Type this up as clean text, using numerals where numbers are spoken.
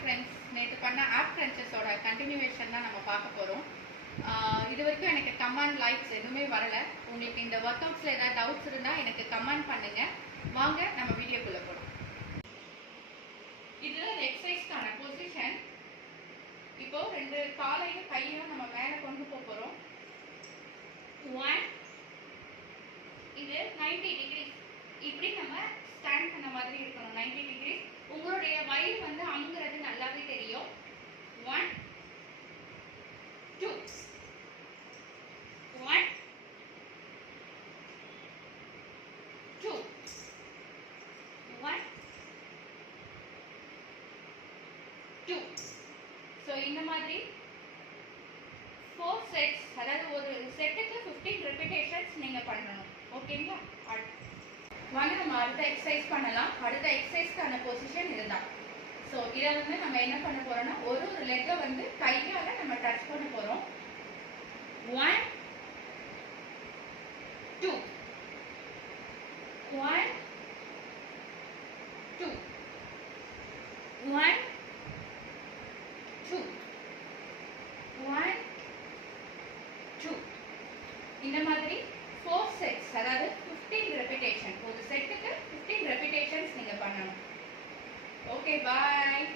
Friends, நேற்று பண்ண app கிரன்ச்சஸோட continuation தான் நம்ம பார்க்க போகிறோம். இது வரைக்கும் எனக்கு கமெண்ட் லைக்ஸ் எதுவுமே வரல. உங்களுக்கு இந்த ஒர்க் அவுட்ஸில் ஏதாவது டவுட்ஸ் இருந்தால் எனக்கு கமெண்ட் பண்ணுங்க. வாங்க நம்ம வீடியோக்குள்ளே போகலாம். இதுதான் எக்ஸசைஸ்க்கான பொசிஷன். இப்போ ரெண்டு காலையும் கையும் நம்ம மேலே கொண்டு போகிறோம். 1, இது 90 டிகிரிஸ். இப்படி நம்ம ஸ்டாண்ட் பண்ண மாதிரி இருக்கணும். 90 டிகிரிஸ். உங்களுடைய வயிறு வந்து அமுங்கிறது நல்லாவே தெரியும். 1, 2, 1, 2, 1, 2. ஸோ இந்த மாதிரி 4 செட்ஸ், அதாவது ஒரு செட்டுக்கு 15 ரெப்பிடேஷன்ஸ் நீங்கள் பண்ணணும். ஓகேங்களா? வாங்க நம்ம அடுத்த எக்ஸசைஸ் பண்ணலாம். அடுத்த எக்ஸசைஸ்க்கான பொசிஷன் இதுதான். ஸோ இதை வந்து நம்ம என்ன பண்ண போறோம்னா, ஒரு லெக்கை வந்து கையால நம்ம டச் பண்ண போறோம். 1, 2, 1, 2, 1, 2, 1, 2. இந்த மாதிரி 4 செட்ஸ், அதாவது 15 ரெப்பிடேஷன். ஒரு செட்டுக்கு 15 ரெப்பிடேஷன்ஸ் நீங்க பண்ணணும். ஓகே, பாய்.